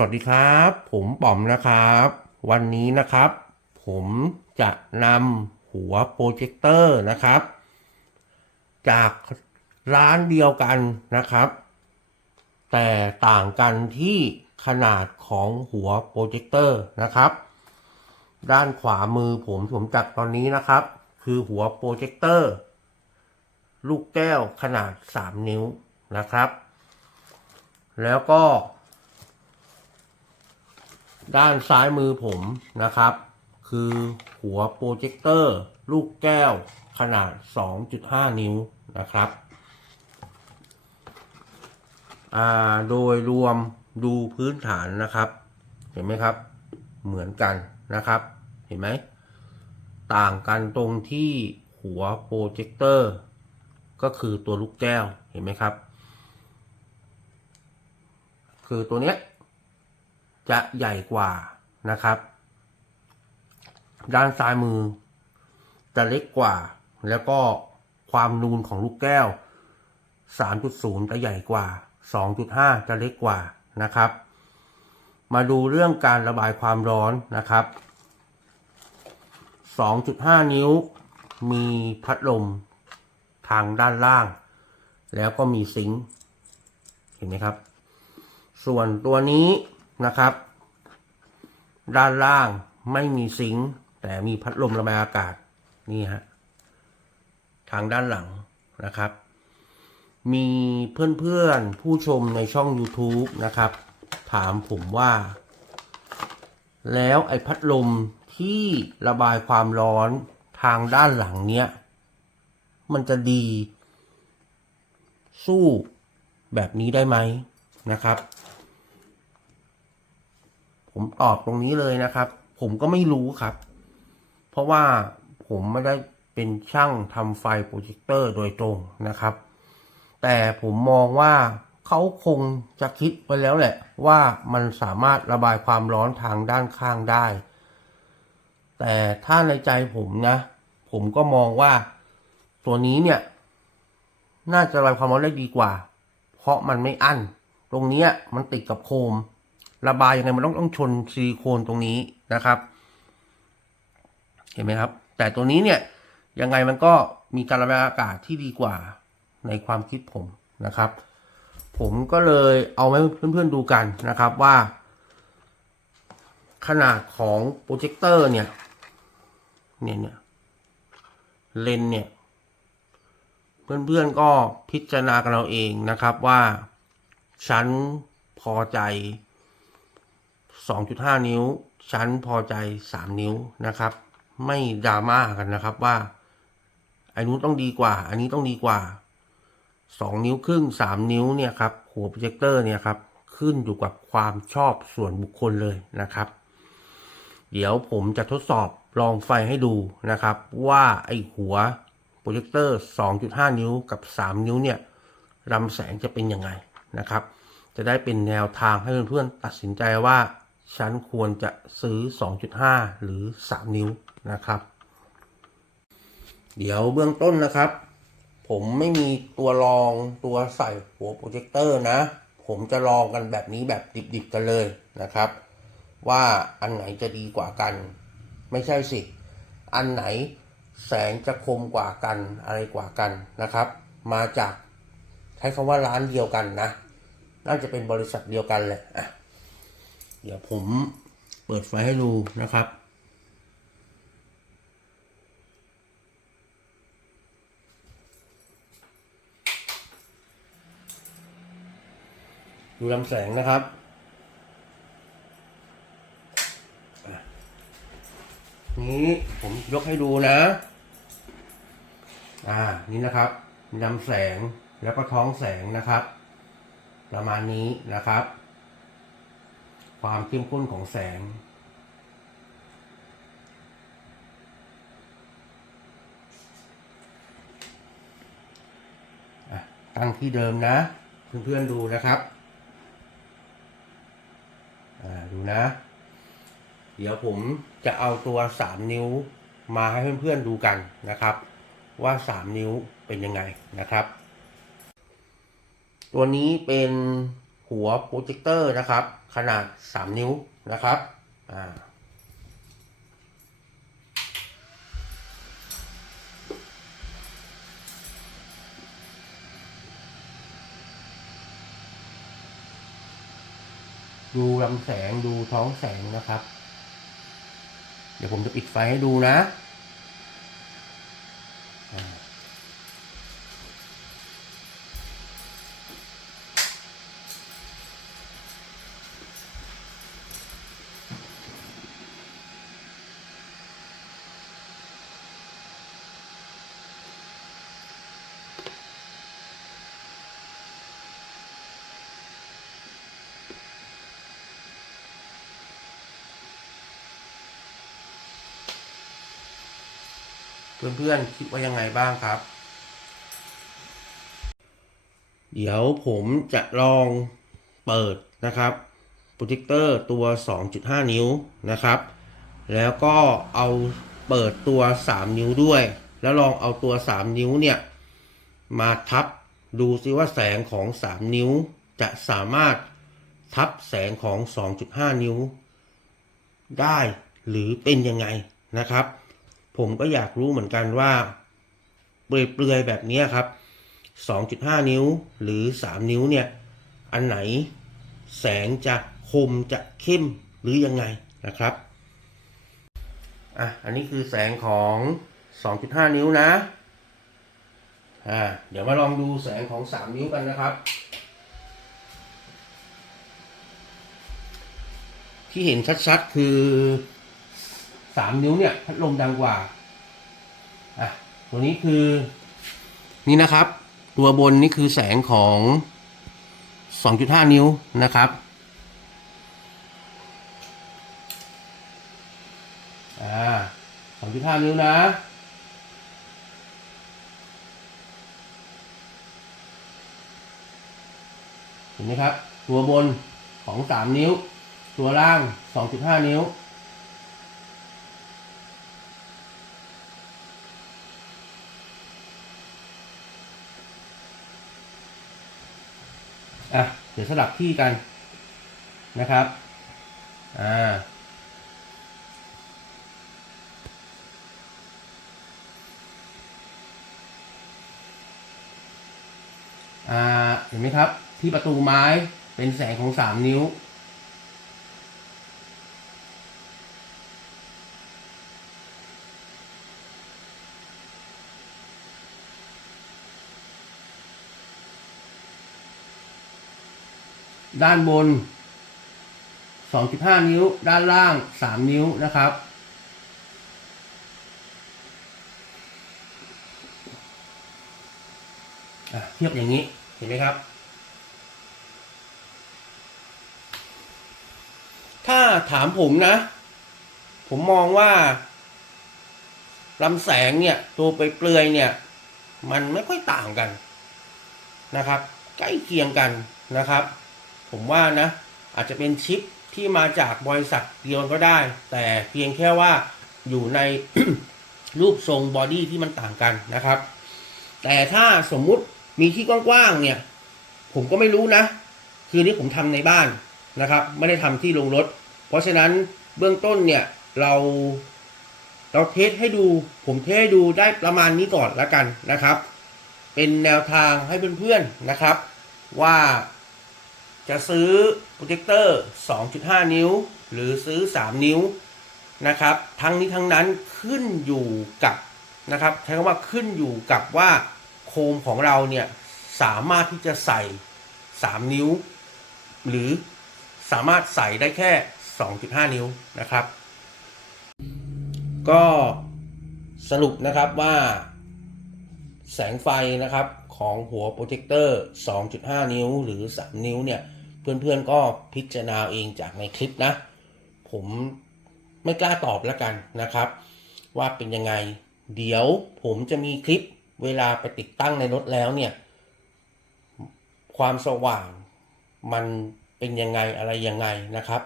สวัสดีครับ ผมป๋อมนะครับ วันนี้นะครับ ผมจะนำหัวโปรเจคเตอร์นะครับ จากร้านเดียวกันนะครับ แต่ต่างกันที่ขนาดของหัวโปรเจคเตอร์นะครับ ด้านขวามือผมผมจับตอนนี้นะครับ คือหัวโปรเจคเตอร์ ลูกแก้วขนาด 3 นิ้วนะครับ แล้วก็ ด้านซ้ายมือผมนะครับ คือหัวโปรเจคเตอร์ ลูกแก้วขนาด 2.5 นิ้วนะครับอ่าโดยรวมดูพื้นฐานนะครับ เห็นไหมครับ เหมือนกันนะครับ เห็นไหม ต่างกันตรงที่หัวโปรเจคเตอร์ ก็คือตัวลูกแก้ว เห็นไหมครับ คือตัวเนี้ย จะใหญ่กว่านะครับ ด้านซ้ายมือ จะเล็กกว่า แล้วก็ความนูนของลูกแก้ว 3.0 จะใหญ่กว่า 2.5 จะเล็กกว่านะครับ มาดูเรื่องการระบายความร้อนนะครับ 2.5 นิ้วมีพัดลมทางด้านล่าง แล้วก็มีซิงค์เห็นไหมครับ ส่วนตัวนี้นะครับ ด้านล่างไม่มีซิงค์แต่มีพัดลมระบายอากาศนี่ฮะทางด้านหลังนะครับ มีเพื่อนๆผู้ชมในช่อง YouTube นะครับ ถามผมว่า แล้วไอ้พัดลมที่ระบายความร้อนทางด้านหลังเนี้ย มันจะดี สู้แบบนี้ได้ไหมนะครับ ผมตอบตรงนี้เลยนะครับ ผมก็ไม่รู้ครับ เพราะว่าผมไม่ได้เป็นช่างทำไฟโปรเจคเตอร์โดยตรงนะครับ แต่ผมมองว่าเขาคงจะคิดไปแล้วแหละ ว่ามันสามารถระบายความร้อนทางด้านข้างได้ แต่ถ้าในใจผมนะ ผมก็มองว่าตัวนี้เนี่ย น่าจะระบายความร้อนได้ดีกว่า เพราะมันไม่อั้น ตรงนี้มันติดกับโคม ระบายยังไงมันต้องต้องชนซิลิโคนตรงนี้นะครับ เห็นไหมครับ แต่ตัวนี้เนี่ยยังไงมันก็มีการระบายอากาศที่ดีกว่าในความคิดผมนะครับ ผมก็เลยเอาให้เพื่อนๆดูกันนะครับว่า ขนาดของโปรเจคเตอร์เนี่ย เนี่ยเนี่ยเลนเนี่ย เพื่อนๆก็พิจารณากันเราเองนะครับว่า ฉันพอใจ 2.5 นิ้ว ชั้นพอใจ 3 นิ้วนะครับ ไม่ดราม่ากันนะครับว่าอันนู้นต้องดีกว่า อันนี้ต้องดีกว่า 2 นิ้วครึ่ง 3 นิ้วเนี่ยครับหัวโปรเจคเตอร์เนี่ยครับขึ้นอยู่กับความชอบส่วนบุคคลเลยนะครับ เดี๋ยวผมจะทดสอบลองไฟให้ดูนะครับ ว่าไอหัวโปรเจคเตอร์ 2.5 นิ้วกับ 3 นิ้วเนี่ยลำแสงจะเป็นยังไงนะครับ จะได้เป็นแนวทางให้เพื่อนๆตัดสินใจว่า ฉันควรจะซื้อ 2.5 หรือ 3 นิ้วนะครับ เดี๋ยวเบื้องต้นนะครับ ผมไม่มีตัวรองตัวใส่หัวโปรเจคเตอร์นะ ผมจะลองกันแบบนี้แบบดิบๆกันเลยนะครับ ว่าอันไหนจะดีกว่ากัน ไม่ใช่สิ อันไหนแสงจะคมกว่ากันอะไรกว่ากันนะครับ มาจากใช้คำว่าร้านเดียวกันนะ น่าจะเป็นบริษัทเดียวกันแหละอะ เดี๋ยวผมเปิดไฟให้ดูนะครับ ดูลำแสงนะครับนี้ผมยกให้ดูนะ อ่า นี่นะครับลำแสงแล้วก็ท้องแสงนะครับ ประมาณนี้นะครับ ความเข้มข้นของแสง ตั้งที่เดิมนะ เพื่อนๆดูนะครับดูนะ เดี๋ยวผมจะเอาตัวสามนิ้วมาให้เพื่อนๆดูกันนะครับ ว่าสามนิ้วเป็นยังไงนะครับ ตัวนี้เป็นหัวโปรเจคเตอร์นะครับ ขนาด 3 นิ้วนะครับอ่าดูลำแสงดูท้องแสงนะครับ เดี๋ยวผมจะปิดไฟให้ดูนะ เพื่อนๆคิดว่ายังไงบ้างครับ เดี๋ยวผมจะลองเปิดนะครับโปรเจคเตอร์ตัว 2.5 นิ้วนะครับ แล้วก็เอาเปิดตัว 3 นิ้วด้วย แล้วลองเอาตัว 3 นิ้วเนี่ย มาทับดูซิว่าแสงของ 3 นิ้วจะสามารถทับแสงของ 2.5 นิ้ว ได้หรือเป็นยังไงนะครับ ผมก็อยากรู้เหมือนกันว่า เปลือยๆแบบนี้ครับ 2.5 นิ้วหรือ 3 นิ้วเนี่ย อันไหนแสงจะคมจะเข้มหรือยังไงนะครับ อะ อันนี้คือแสงของ 2.5 นิ้วนะ อ่า เดี๋ยวมาลองดูแสงของ 3 นิ้วกันนะครับ ที่เห็นชัดๆคือ 3นิ้วเนี่ยพัดลมดังกว่าอะตัวนี้คือ นี่นะครับ ตัวบนนี่คือแสงของ2.5นิ้วนะครับอ่า2.5นิ้วนะเห็นไหมครับ ตัวบนของ3นิ้ว ตัวล่าง2.5นิ้วอะเดี๋ยวสลับที่กันนะครับ อ่า อ่า เห็นไหมครับ ที่ประตูไม้เป็นแสงของสามนิ้ว ด้านบน 2.5 นิ้ว ด้านล่าง 3 นิ้วนะครับ เทียบอย่างนี้ เห็นไหมครับ ถ้าถามผมนะ ผมมองว่าลำแสงเนี่ย ตัวไปเปลือยเนี่ย มันไม่ค่อยต่างกันนะครับ ใกล้เคียงกันนะครับ ผมว่านะอาจจะเป็นชิปที่มาจากบริษัทเดียวกันก็ได้ แต่เพียงแค่ว่าอยู่ในรูปทรงบอดี้ที่มันต่างกันนะครับ แต่ถ้าสมมุติมีที่กว้างๆเนี่ย ผมก็ไม่รู้นะ คือนี่ผมทำในบ้านนะครับ ไม่ได้ทำที่โรงรถ เพราะฉะนั้นเบื้องต้นเนี่ยเราเราเทสให้ดู ผมเทสให้ดูได้ประมาณนี้ก่อนแล้วกันนะครับ เป็นแนวทางให้เพื่อนๆนะครับ ว่า จะซื้อโปรเจคเตอร์ 2.5 นิ้ว หรือซื้อ 3 นิ้วนะครับ ทั้งนี้ทั้งนั้นขึ้นอยู่กับนะครับใช้คำว่าขึ้นอยู่กับว่าโคมของเราเนี่ยสามารถที่จะใส่ 3 นิ้ว หรือสามารถใส่ได้แค่ 2.5 นิ้วนะครับ ก็สรุปนะครับว่า แสงไฟนะครับของหัวโปรเจคเตอร์ 2.5 นิ้วหรือ 3 นิ้วเนี่ย เพื่อนๆก็พิจารณาเองจากในคลิปนะ ผมไม่กล้าตอบแล้วกันนะครับ ว่าเป็นยังไง เดี๋ยวผมจะมีคลิปเวลาไปติดตั้งในรถแล้วเนี่ย ความสว่างมันเป็นยังไงอะไรยังไงนะครับ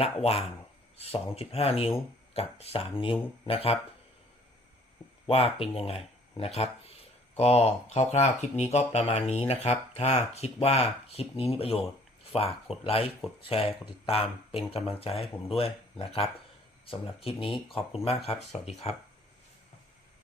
ระหว่าง 2.5 นิ้วกับ 3 นิ้วนะครับ ว่าเป็นยังไงนะครับ ก็คร่าวๆคลิปนี้ก็ประมาณนี้นะครับ ถ้าคิดว่าคลิปนี้มีประโยชน์ ฝากกดไลค์ กดแชร์ กดติดตาม เป็นกำลังใจให้ผมด้วยนะครับสำหรับคลิปนี้ขอบคุณมากครับ สวัสดีครับ